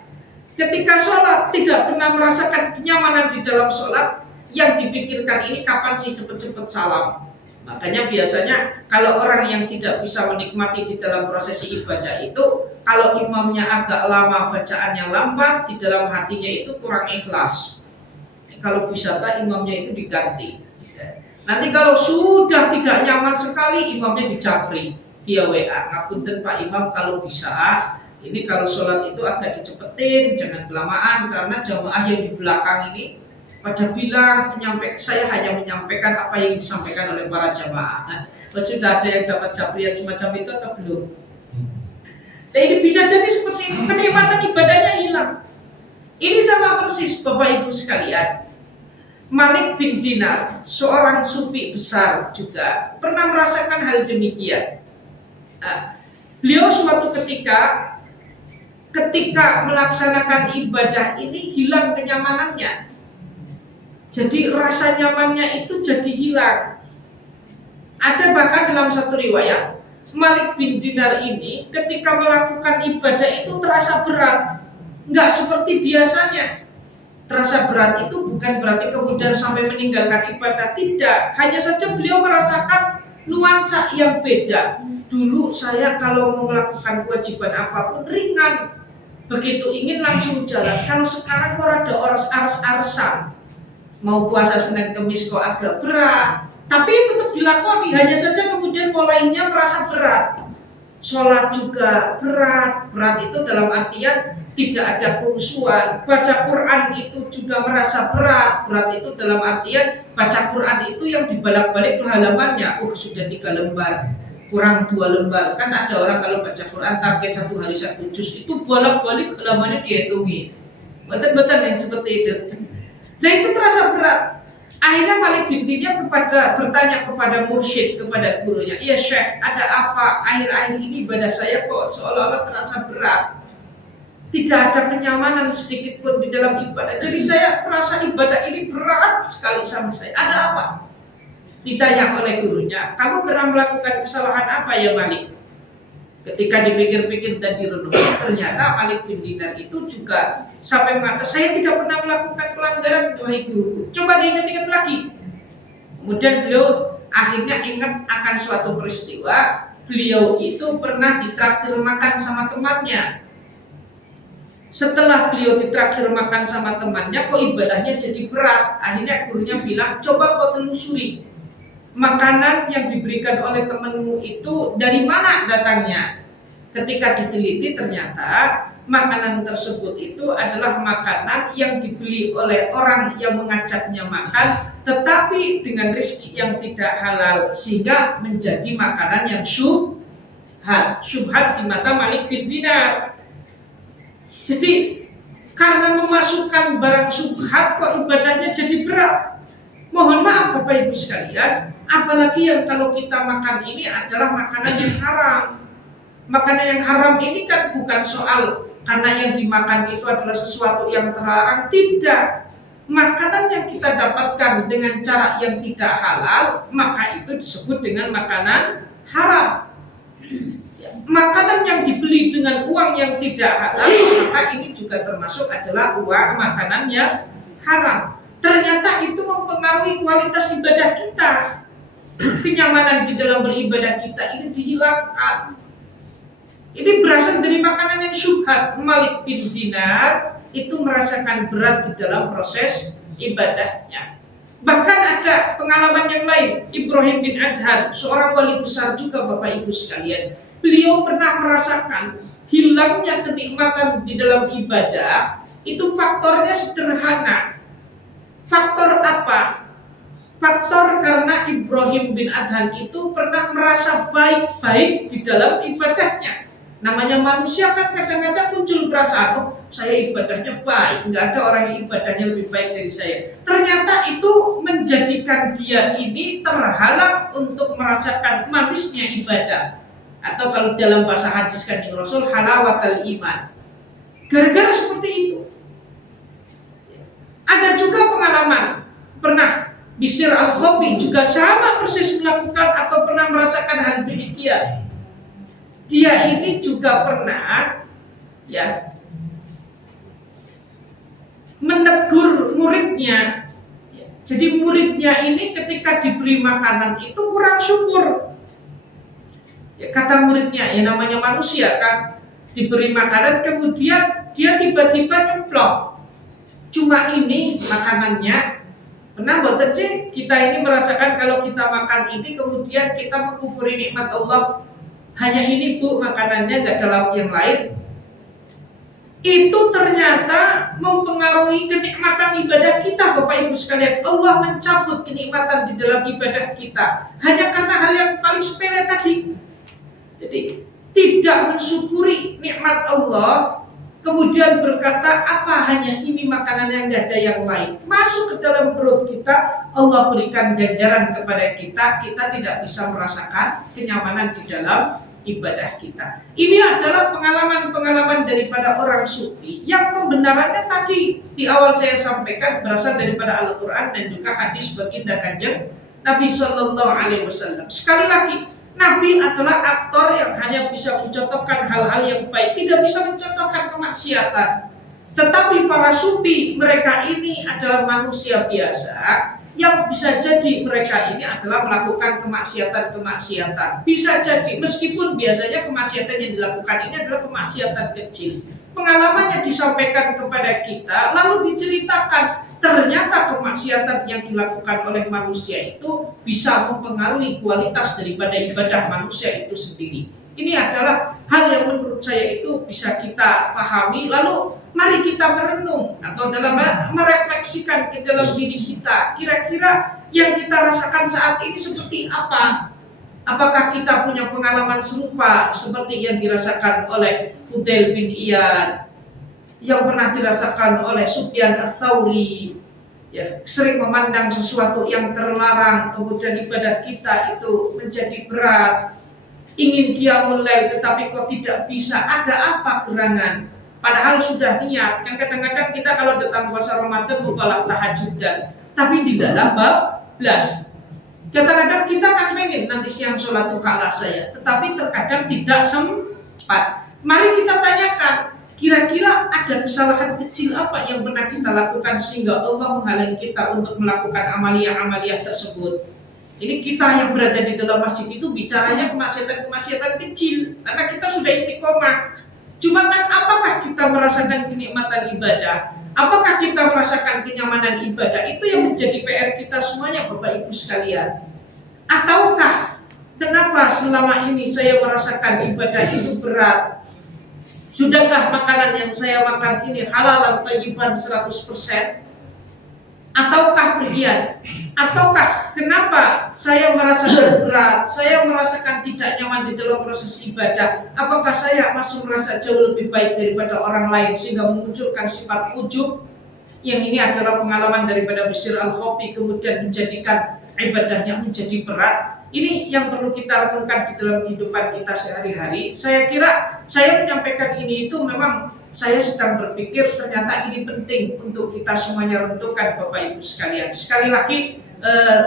Ketika sholat tidak pernah merasakan kenyamanan di dalam sholat, yang dipikirkan ini kapan sih cepet-cepet salam. Makanya biasanya kalau orang yang tidak bisa menikmati di dalam prosesi ibadah itu, kalau imamnya agak lama, bacaannya lambat, di dalam hatinya itu kurang ikhlas. Kalau bisa imamnya itu diganti. Nanti kalau sudah tidak nyaman sekali, imamnya dicapri via WA. Ngapunten Pak Imam, kalau bisa ini kalau sholat itu agak dicepetin, jangan kelamaan, karena jamaah yang di belakang ini pada bilang saya hanya menyampaikan apa yang disampaikan oleh para jamaah. Sudah ada yang dapat caprian semacam itu atau belum? Nah, ini bisa jadi seperti itu, kenikmatan ibadahnya hilang. Ini sama persis Bapak Ibu sekalian. Malik bin Dinar, seorang sufi besar juga, pernah merasakan hal demikian. Beliau suatu ketika melaksanakan ibadah ini hilang kenyamanannya. Jadi rasa nyamannya itu jadi hilang. Ada bahkan dalam satu riwayat, Malik bin Dinar ini ketika melakukan ibadah itu terasa berat, nggak seperti biasanya. Terasa berat itu bukan berarti kemudian sampai meninggalkan ibadah, tidak. Hanya saja beliau merasakan nuansa yang beda. Dulu saya kalau mau melakukan kewajiban apapun ringan, begitu ingin langsung jalan. Kalau sekarang kok ada aras-arasan, mau puasa Senin Kemis kok agak berat, tapi tetap dilakoni. Hanya saja kemudian mulainya merasa berat. Sholat juga berat itu dalam artian tidak ada khusyuan. Baca Quran itu juga merasa berat itu dalam artian baca Quran itu yang dibalak-balik halamannya. Sudah 3 lembar, kurang 2 lembar. Kan ada orang kalau baca Quran target 1 hari 1 juz, itu bolak-balik halamannya dihitungi. Betul-betul yang seperti itu. Nah itu terasa berat. Akhirnya Malik bin Dinar bertanya kepada mursyid, kepada gurunya, "Ya Syekh, ada apa? Akhir-akhir ini ibadah saya kok seolah-olah terasa berat. Tidak ada kenyamanan sedikit pun di dalam ibadah. Jadi saya merasa ibadah ini berat sekali sama saya. Ada apa?" Ditanya oleh gurunya, "Kamu pernah melakukan kesalahan apa ya Malik?" Ketika dipikir-pikir dan direnungkan, ternyata Malik bin Dinar itu juga sampai mengatakan, "Saya tidak pernah melakukan pelanggaran, wahai guru." Coba diingat-ingat lagi. Kemudian beliau akhirnya ingat akan suatu peristiwa. Beliau itu pernah ditraktir makan sama temannya. Setelah beliau ditraktir makan sama temannya, kok ibadahnya jadi berat. Akhirnya gurunya bilang, "Coba kau telusuri makanan yang diberikan oleh temanmu itu dari mana datangnya." Ketika diteliti ternyata makanan tersebut itu adalah makanan yang dibeli oleh orang yang mengajaknya makan, tetapi dengan rezeki yang tidak halal, sehingga menjadi makanan yang syubhat di mata Malik bin Dinar. Jadi karena memasukkan barang syubhat kok ibadahnya jadi berat. Mohon maaf Bapak Ibu sekalian, apalagi yang kalau kita makan ini adalah makanan yang haram. Makanan yang haram ini kan bukan soal karena yang dimakan itu adalah sesuatu yang terlarang, tidak. Makanan yang kita dapatkan dengan cara yang tidak halal, maka itu disebut dengan makanan haram. makanan yang dibeli dengan uang yang tidak halal, maka ini juga termasuk adalah uang makanan yang haram. Ternyata itu mempengaruhi kualitas ibadah kita. Kenyamanan di dalam beribadah kita ini dihilangkan. Ini berasal dari makanan yang syubhat. Malik bin Dinar itu merasakan berat di dalam proses ibadahnya. Bahkan ada pengalaman yang lain, Ibrahim bin Adhan, seorang wali besar juga Bapak Ibu sekalian. Beliau pernah merasakan hilangnya kenikmatan di dalam ibadah. Itu faktornya sederhana. Faktor apa? Faktor karena Ibrahim bin Adhan itu pernah merasa baik-baik di dalam ibadahnya. Namanya manusia kan kadang-kadang muncul perasaan, oh saya ibadahnya baik, nggak ada orang yang ibadahnya lebih baik dari saya. Ternyata itu menjadikan dia ini terhalang untuk merasakan manisnya ibadah. Atau kalau dalam bahasa hadis Kanjeng Rasul, halawatul iman. Gara-gara seperti itu. Ada juga pengalaman, pernah Bishr al-Khabi juga sama persis melakukan atau pernah merasakan hal demikian. Dia ini juga pernah menegur muridnya. Jadi muridnya ini ketika diberi makanan itu kurang syukur. Kata muridnya, ya namanya manusia kan, diberi makanan kemudian dia tiba-tiba nyemplung. Cuma ini makanannya. Pernah boten sih kita ini merasakan kalau kita makan ini kemudian kita mengkufuri nikmat Allah, hanya ini Bu makanannya, gak ada lauk yang lain. Itu ternyata mempengaruhi kenikmatan ibadah kita Bapak Ibu sekalian. Allah mencabut kenikmatan di dalam ibadah kita hanya karena hal yang paling sepele tadi. Jadi tidak mensyukuri nikmat Allah, kemudian berkata apa hanya ini makanan yang gak ada yang lain, masuk ke dalam perut kita, Allah berikan ganjaran kepada kita, kita tidak bisa merasakan kenyamanan di dalam ibadah kita. Ini adalah pengalaman-pengalaman daripada orang sufi yang pembenarannya tadi di awal saya sampaikan berasal daripada Al-Quran dan juga hadis baginda Kanjeng Nabi Sallallahu Alaihi Wasallam. Sekali lagi, Nabi adalah aktor yang hanya bisa mencontohkan hal-hal yang baik, tidak bisa mencontohkan kemaksiatan. Tetapi para sufi, mereka ini adalah manusia biasa yang bisa jadi mereka ini adalah melakukan kemaksiatan-kemaksiatan. Bisa jadi, meskipun biasanya kemaksiatan yang dilakukan ini adalah kemaksiatan kecil. Pengalamannya disampaikan kepada kita, lalu diceritakan. Ternyata kemaksiatan yang dilakukan oleh manusia itu bisa mempengaruhi kualitas daripada ibadah manusia itu sendiri. Ini adalah hal yang menurut saya itu bisa kita pahami. Lalu mari kita merenung atau dalam merefleksikan ke dalam diri kita. Kira-kira yang kita rasakan saat ini seperti apa? Apakah kita punya pengalaman serupa seperti yang dirasakan oleh Fudail bin Iyad, yang pernah dirasakan oleh Sufyan Ats-Tsauri, sering memandang sesuatu yang terlarang, kemudian ibadah kita itu menjadi berat, ingin qiyamul lail tetapi kok tidak bisa, ada apa gerangan? Padahal sudah niat. Kan kadang-kadang kita kalau datang puasa Ramadan lupalah tahajjudan, tapi di dalam bablas. Kadang-kadang kita kan pengen nanti siang sholat duha saya, tetapi terkadang tidak sempat. Mari kita tanyakan, kira-kira ada kesalahan kecil apa yang pernah kita lakukan sehingga Allah menghalangi kita untuk melakukan amaliyah-amaliyah tersebut. Ini kita yang berada di dalam masjid itu bicaranya kemaksiatan-kemaksiatan kecil, karena kita sudah istiqomah. Cuma kan apakah kita merasakan kenikmatan ibadah? Apakah kita merasakan kenyamanan ibadah? Itu yang menjadi PR kita semuanya Bapak Ibu sekalian. Ataukah kenapa selama ini saya merasakan ibadah itu berat? Sudahkah makanan yang saya makan ini halal dan thayyiban 100%? Ataukah bagian? Ataukah kenapa saya merasakan berat, saya merasakan tidak nyaman di dalam proses ibadah? Apakah saya masih merasa jauh lebih baik daripada orang lain sehingga memunculkan sifat ujub? Yang ini adalah pengalaman daripada Bishr al-Khabi, kemudian menjadikan ibadahnya menjadi berat. Ini yang perlu kita renungkan di dalam kehidupan kita sehari-hari. Saya kira saya menyampaikan ini itu memang saya sedang berpikir ternyata ini penting untuk kita semuanya renungkan Bapak Ibu sekalian. Sekali lagi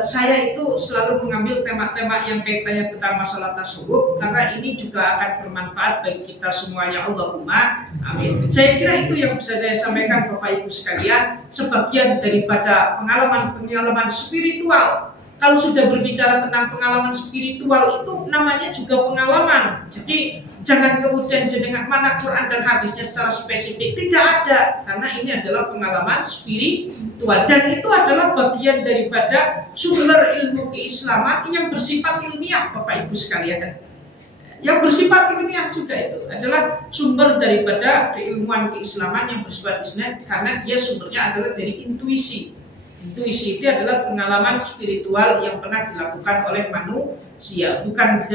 saya itu selalu mengambil tema-tema yang kaitannya tentang masalah tasawuf karena ini juga akan bermanfaat bagi kita semuanya. Allahumma amin. Saya kira itu yang bisa saya sampaikan Bapak Ibu sekalian, sebagian daripada pengalaman spiritual. Kalau sudah berbicara tentang pengalaman spiritual itu namanya juga pengalaman. Jadi jangan kemudian jenengan mana Quran dan hadisnya secara spesifik, tidak ada, karena ini adalah pengalaman spiritual dan itu adalah bagian daripada sumber ilmu keislaman yang bersifat ilmiah Bapak Ibu sekalian. Yang bersifat ilmiah juga itu adalah sumber daripada keilmuan keislaman yang bersifat ilmiah karena dia sumbernya adalah dari intuisi. Intuisi itu adalah pengalaman spiritual yang pernah dilakukan oleh manusia, bukan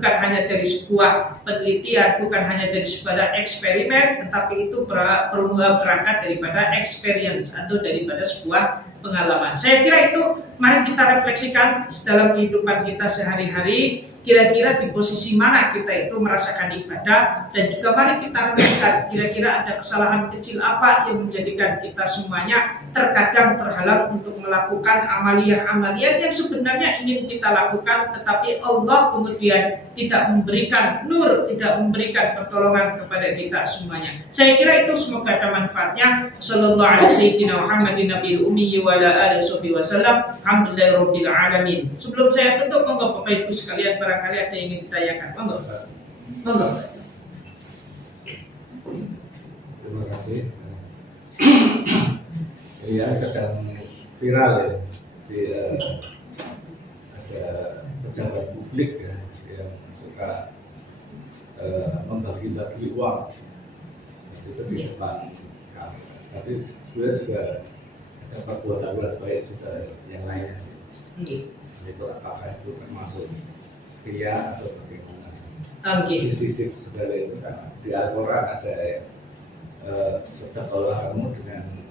hanya dari sebuah penelitian, bukan hanya dari sebuah eksperimen, tetapi itu berangkat daripada experience atau daripada sebuah pengalaman. Saya kira itu mari kita refleksikan dalam kehidupan kita sehari-hari. Kira-kira di posisi mana kita itu merasakan ibadah, dan juga mari kita renungkan kira-kira ada kesalahan kecil apa yang menjadikan kita semuanya terkadang terhalang untuk melakukan amaliyah-amaliyah yang sebenarnya ingin kita lakukan, tetapi Allah kemudian tidak memberikan nur, tidak memberikan pertolongan kepada kita semuanya. Saya kira itu semoga ada manfaatnya. Sallallahu alaihi Muhammadin nabiyil ummi wa ala alihi wasallam. Alhamdulillahirabbil alamin. Sebelum saya tutup, monggo Bapak Ibu sekalian barangkali ada yang ingin ditanyakan. Monggo. Terima kasih. Ya, sedang viral ya, ada pejabat publik ya yang suka membagi-bagi uang itu di depan kami. Tapi sebenarnya juga ada perbuatan baik juga yang lainnya sih. Itu apakah itu termasuk ria atau bagaimana? Sisi segala itu kan di Al-Quran ada sedekahlah kamu dengan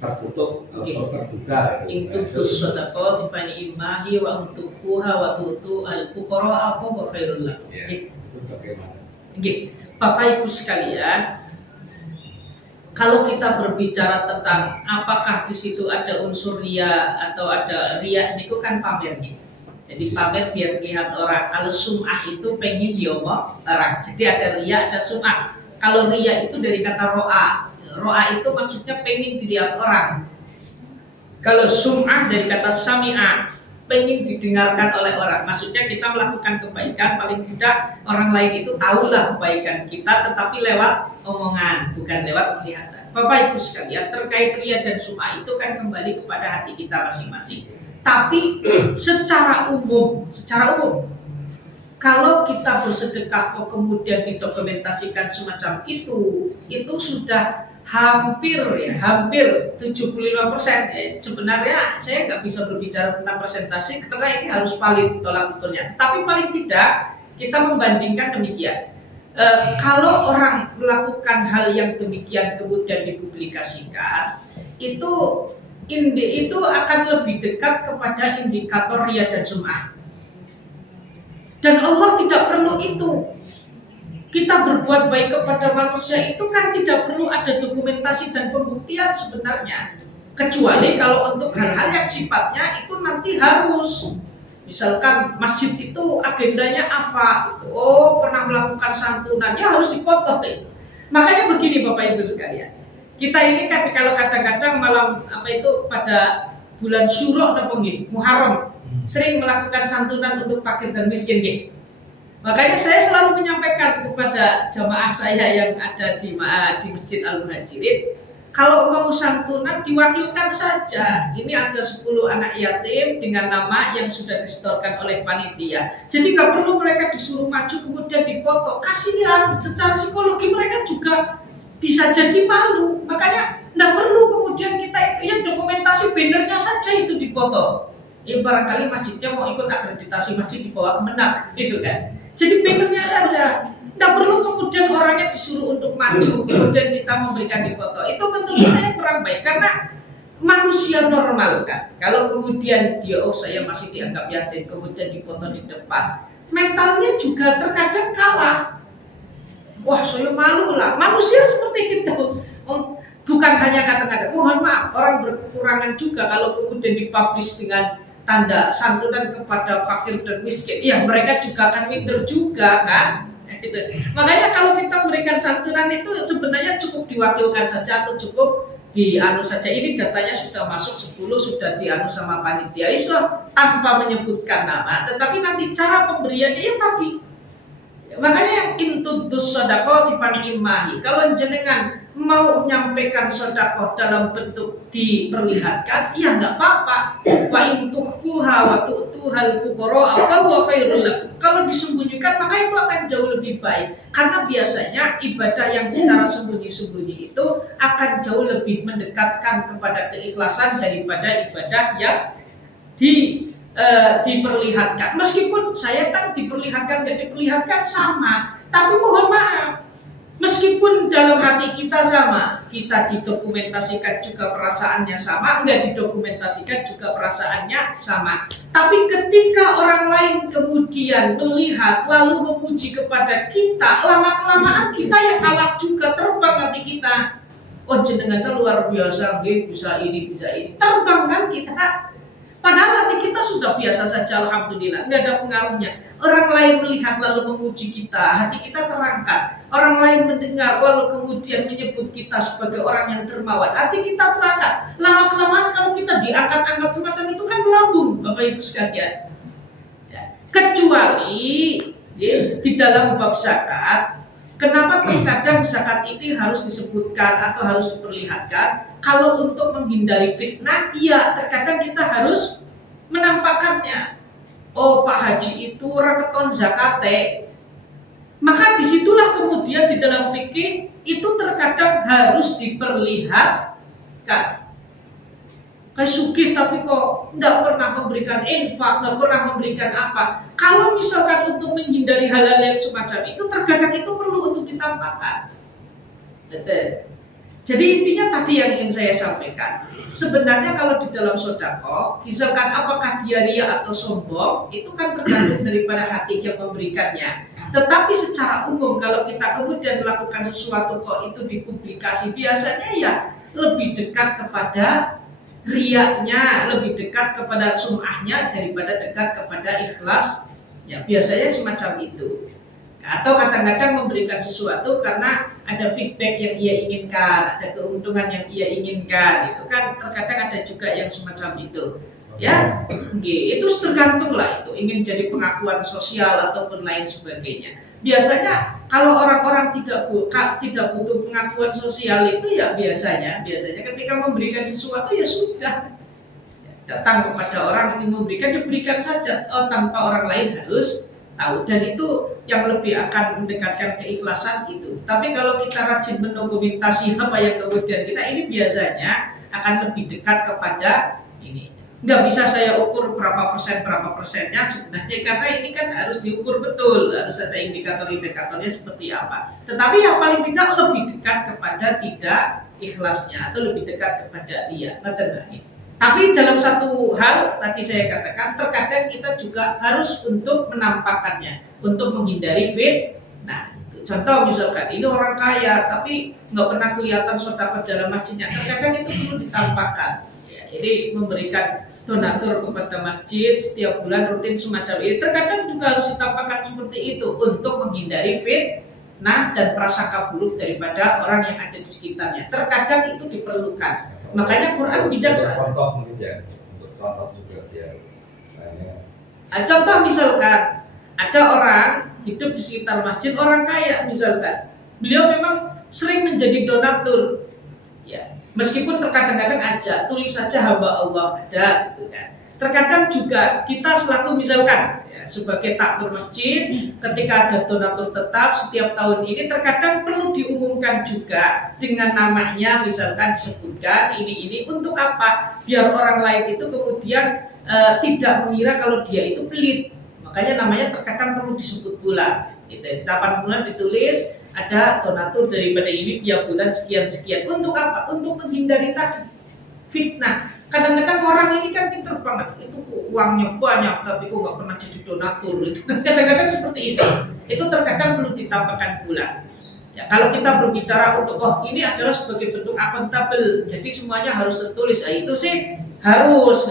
tertutup atau terbuka. Intutu sedekah dibani imahi wa untukuha wa tutu al-fuqara apa wa khairul lakum. Itu bagaimana? Bapak Ibu sekalian, kalau kita berbicara tentang apakah di situ ada unsur ria atau ada ria, itu kan pamer nih. Jadi pamer biar lihat orang. Kalau sum'ah itu pengen diomong orang. Jadi ada ria, ada sum'ah. Kalau ria itu dari kata ro'a. Ro'a itu maksudnya pengen dilihat orang. Kalau sum'ah dari kata sami'ah, pengen didengarkan oleh orang. Maksudnya kita melakukan kebaikan, paling tidak orang lain itu tahulah kebaikan kita, tetapi lewat omongan, bukan lewat penglihatan. Bapak Ibu sekalian, terkait ria dan sum'ah itu kan kembali kepada hati kita masing-masing. Tapi secara umum, kalau kita bersedekah kok kemudian didokumentasikan semacam itu sudah hampir 75%. Sebenarnya saya nggak bisa berbicara tentang persentase karena ini harus valid tolak ukurnya. Tapi paling tidak kita membandingkan demikian. Kalau orang melakukan hal yang demikian kemudian dipublikasikan, itu akan lebih dekat kepada indikator ria dan sum'ah. Dan Allah tidak perlu itu. Kita berbuat baik kepada manusia itu kan tidak perlu ada dokumentasi dan pembuktian sebenarnya. Kecuali kalau untuk hal-hal yang sifatnya itu nanti harus. Misalkan masjid itu agendanya apa? Pernah melakukan santunannya harus dipotong. Makanya begini Bapak Ibu sekalian. Kita ini kan kalau kadang-kadang malam pada bulan Syuro atau Muharram sering melakukan santunan untuk fakir dan miskin. Makanya saya selalu menyampaikan kepada jamaah saya yang ada di Masjid Al-Muhajirin, kalau mau santunan diwakilkan saja. Ini ada 10 anak yatim dengan nama yang sudah disetorkan oleh panitia. Jadi nggak perlu mereka disuruh maju kemudian dipoto. Kasihan, secara psikologi mereka juga bisa jadi malu. Makanya nggak perlu kemudian kita itu yang dokumentasi bannernya saja itu dipoto. Barangkali masjidnya mau ikut akreditasi masjid di bawah Kemenak, gitu kan. Jadi bannernya saja. Tidak perlu kemudian orangnya disuruh untuk maju, kemudian kita memberikan dipoto. Itu menurut saya kurang baik karena manusia normal kan. Kalau kemudian dia saya masih dianggap yatim, kemudian dipoto di depan, mentalnya juga terkadang kalah. Wah saya malu lah. Manusia seperti itu. Bukan bukan hanya kata-kata. Mohon maaf, orang berkekurangan juga kalau kemudian dipublish dengan tanda santunan kepada fakir dan miskin. Ya, mereka juga akan minder juga kan. Gitu. Makanya kalau kita memberikan santunan itu sebenarnya cukup diwakilkan saja atau cukup dianu saja. Ini datanya sudah masuk 10, sudah dianu sama panitia itu tanpa menyebutkan nama, tetapi nanti cara pemberiannya ya tadi. Makanya yang intudus sodako dipanimahi. Kalau jenengan mau menyampaikan sodako dalam bentuk diperlihatkan, ya nggak apa-apa. Wa intukhfuha wa tu'tuhal fuqara apa wa khairul lakum. Kalau disembunyikan maka itu akan jauh lebih baik. Karena biasanya ibadah yang secara sembunyi-sembunyi itu akan jauh lebih mendekatkan kepada keikhlasan daripada ibadah yang diperlihatkan. Meskipun saya kan diperlihatkan dan diperlihatkan sama, tapi mohon maaf, meskipun dalam hati kita sama, kita didokumentasikan juga perasaannya sama, enggak didokumentasikan juga perasaannya sama. Tapi ketika orang lain kemudian melihat lalu memuji kepada kita, lama-kelamaan kita yang kalah juga, terbang hati kita. Oh jenengan luar biasa, bisa ini, terbang kan kita. Padahal hati kita sudah biasa saja, alhamdulillah, nggak ada pengaruhnya. Orang lain melihat lalu memuji kita, hati kita terangkat. Orang lain mendengar lalu kemudian menyebut kita sebagai orang yang dermawan, hati kita terangkat. Lama-kelamaan kalau kita diangkat-angkat semacam itu kan melambung, Bapak Ibu sekalian. Ya. Kecuali di dalam bab zakat, kenapa terkadang zakat ini harus disebutkan atau harus diperlihatkan? Kalau untuk menghindari fitnah, iya terkadang kita harus menampakkannya. Oh Pak Haji itu raketon zakate. Maka disitulah kemudian di dalam fikih itu terkadang harus diperlihatkan. Kayak sugih tapi kok nggak pernah memberikan infak, nggak pernah memberikan apa. Kalau misalkan untuk menghindari hal-hal yang semacam itu, terkadang itu perlu untuk ditampakkan. Betul. Jadi intinya tadi yang ingin saya sampaikan. Sebenarnya kalau di dalam sodako, misalkan apakah dia ria atau sombong, itu kan tergantung daripada hati yang memberikannya. Tetapi secara umum kalau kita kemudian melakukan sesuatu kok itu dipublikasi, biasanya ya lebih dekat kepada riaknya, lebih dekat kepada sum'ahnya daripada dekat kepada ikhlas. Ya biasanya semacam itu. Atau kadang-kadang memberikan sesuatu karena ada feedback yang ia inginkan, ada keuntungan yang ia inginkan, itu kan terkadang ada juga yang semacam itu. Ya, itu tergantung lah itu ingin jadi pengakuan sosial ataupun lain sebagainya. Biasanya kalau orang-orang tidak butuh pengakuan sosial itu ya biasanya ketika memberikan sesuatu ya sudah datang kepada orang yang memberikan, ya berikan saja tanpa orang lain harus tahu, dan itu yang lebih akan mendekatkan keikhlasan itu. Tapi kalau kita rajin mendokumentasi apa yang kemudian kita, ini biasanya akan lebih dekat kepada ini. Nggak bisa saya ukur berapa persennya sebenarnya, karena ini kan harus diukur betul, harus ada indikator-indikatornya seperti apa. Tetapi yang paling tidak lebih dekat kepada tidak ikhlasnya atau lebih dekat kepada dia. Tapi dalam satu hal tadi saya katakan, terkadang kita juga harus untuk menampakkannya, untuk menghindari fitnah. Contoh misalkan ini orang kaya tapi nggak pernah kelihatan sedekah dalam masjidnya, terkadang itu perlu ditampakkan. Ya, jadi memberikan donatur kepada masjid setiap bulan rutin semacam ini, terkadang juga harus ditampakkan seperti itu untuk menghindari fitnah dan prasangka buruk daripada orang yang ada di sekitarnya. Terkadang itu diperlukan. Makanya Quran bijaksana. Contoh mungkin ya, untuk contoh juga biar contoh misalkan ada orang hidup di sekitar masjid, orang kaya misalkan, beliau memang sering menjadi donatur, ya meskipun terkadang-kadang aja tulis saja hamba Allah ada, gitu kan. Terkadang juga kita selaku misalkan sebagai takmir masjid, ketika ada donatur tetap setiap tahun ini, terkadang perlu diumumkan juga dengan namanya, misalkan disebutkan ini untuk apa? Biar orang lain itu kemudian tidak mengira kalau dia itu pelit. Makanya namanya terkadang perlu disebut pula. Gitu. 8 bulan ditulis ada donatur daripada ini tiap bulan sekian. Untuk apa? Untuk menghindari tadi fitnah. Kadang-kadang orang ini kan pinter banget, itu uangnya banyak tapi kok nggak pernah jadi donatur. Kadang-kadang seperti itu. Itu terkadang perlu ditampakkan pula. Ya, kalau kita berbicara untuk ini adalah sebagai bentuk akuntabel, jadi semuanya harus tertulis. Nah, itu sih harus,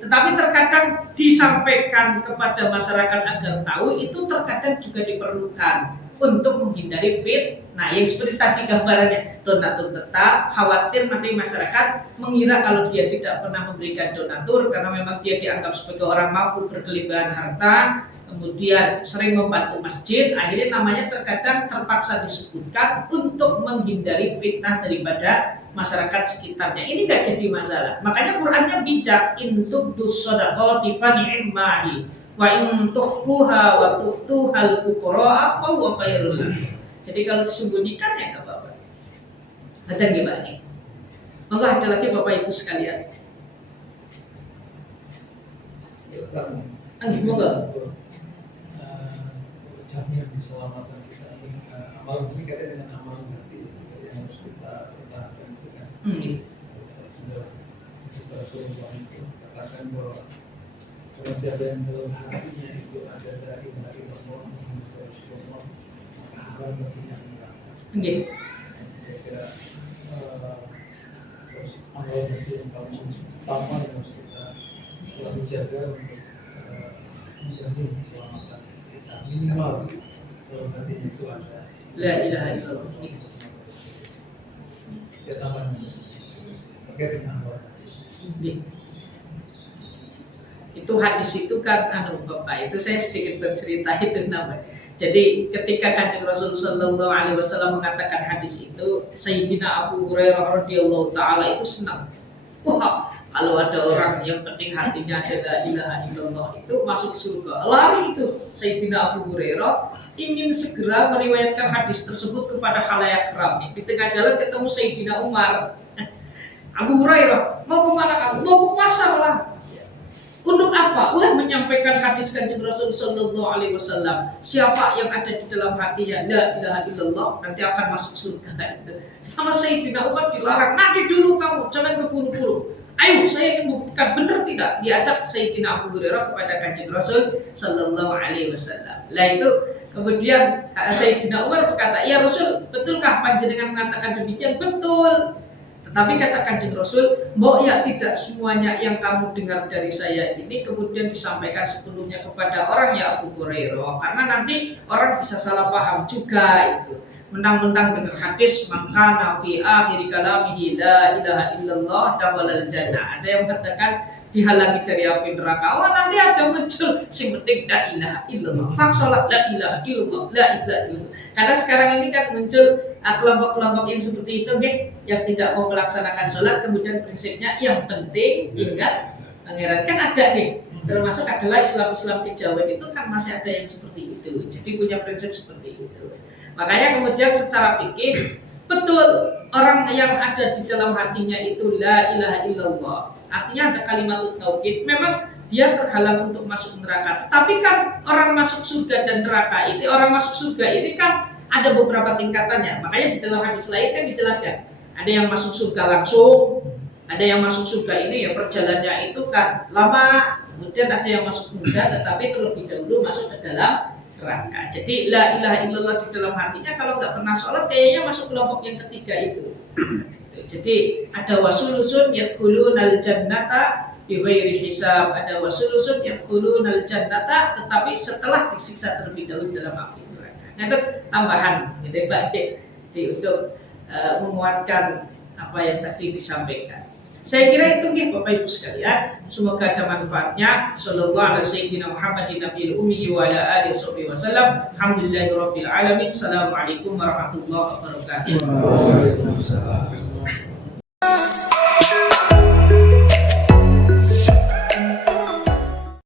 tetapi terkadang disampaikan kepada masyarakat agar tahu itu terkadang juga diperlukan untuk menghindari fitnah. Yang seperti tadi gambarannya, donatur tetap khawatir nanti masyarakat mengira kalau dia tidak pernah memberikan donatur karena memang dia dianggap sebagai orang mampu berkelimpahan harta, kemudian sering membantu masjid, akhirnya namanya terkadang terpaksa disebutkan untuk menghindari fitnah daripada masyarakat sekitarnya. Ini gak jadi masalah. Makanya Qurannya bijak, in tubdu shadaqati fa ni'mahi wa in tukhfuha wa tu'tuhal fuqara fa huwa khairul lakum. Jadi kalau disembunyikan ya gak apa-apa. Ada gimana nih? Monggo ada lagi Bapak Ibu sekalian. Monggo. Ucapnya keselamatan kita, amal ini kaitan dengan amal hati yang harus kita pertahankan itu kan. Sudah Rasulullah itu katakan bahwa kalau siapa yang dalam hatinya itu ada dari Allah Rasulullah, maka haram baginya neraka. Saya kira amal hati yang paling utama yang harus kita selalu jaga untuk menjamin keselamatan. Minimal kalau nanti itu ada La ilaha illallah. Ya tambahan terkait dengan Allah. Itu hadis itu kan Bapak, itu saya sedikit bercerita itu namanya. Jadi ketika Kanjeng Rasul sallallahu alaihi wasallam mengatakan hadis itu, Sayyidina Abu Hurairah radhiyallahu taala itu senang. Wah, kalau ada orang yang penting hatinya adalah ilaha illallah itu masuk surga. Lari itu Sayyidina Abu Hurairah ingin segera meriwayatkan hadis tersebut kepada khalayak ramai. Di tengah jalan ketemu Sayyidina Umar. Abu Hurairah, mau kemana kamu? Mau ke pasar lah. Untuk apa? Menyampaikan hadis Kanjeng Rasul sallallahu alaihi wasallam. Siapa yang ada di dalam hatinya la ilaha illallah nanti akan masuk surga. Sama Sayyidina Umar dilarang, nanti dulu kamu, jangan keburu-buru. Ayo, saya ingin membuktikan benar tidak. Diajak Sayyidina Abu Hurairah kepada Kanjeng Rasul sallallahu alaihi wasallam. Lah itu kemudian Sayyidina Umar berkata, "Ya Rasul, betulkah panjenengan mengatakan demikian?" Betul. Tetapi kata Kanjeng Rasul, ya tidak semuanya yang kamu dengar dari saya ini kemudian disampaikan sepenuhnya kepada orang ya Abu Hurairah, karena nanti orang bisa salah paham juga itu. Mentang-mentang dengar hadis maka nabi akhir kalamihi la ilaha illallah dawalal jannah. Ada yang mengatakan dihalangi dari api neraka. Nanti ada muncul sing penting la ilaha illallah. Pak salat la ilaha illallah, la ilaha illallah. Karena sekarang ini kan muncul kelompok-kelompok yang seperti itu yang tidak mau melaksanakan sholat, kemudian prinsipnya yang penting ingat pangeran. Kan ada termasuk adalah Islam kejauhan itu kan masih ada yang seperti itu. Jadi punya prinsip seperti itu. Makanya kemudian secara fikih betul orang yang ada di dalam hatinya itu la ilaha illallah. Artinya ada kalimat tauhid. Memang dia terhalang untuk masuk neraka. Tapi kan orang masuk surga dan neraka ini, orang masuk surga ini kan ada beberapa tingkatannya. Makanya di dalam hadis lain kan dijelaskan. Ada yang masuk surga langsung, ada yang masuk surga ini ya perjalanannya itu kan lama. Kemudian ada yang masuk muda tetapi terlebih dahulu masuk ke dalam neraka. Jadi la ilaha illallah di dalam hatinya kalau nggak pernah sholat kayaknya masuk kelompok yang ketiga itu. Jadi ada wasulusun yadkhulunal jannata bighairi hisab, ada wasulusun yadkhulunal jannata tetapi setelah disiksa terlebih dahulu dalam api neraka. Nah itu tambahan gitu Pak. Jadi untuk menguatkan apa yang tadi disampaikan. Saya kira itu Bapak Ibu sekalian, semoga ada manfaatnya. Sallallahu alaihi Muhammadin nabiyil ummi wa ala alihi wasallam. Alhamdulillahirabbil alamin. Assalamualaikum warahmatullahi wabarakatuh. Waalaikumsalam.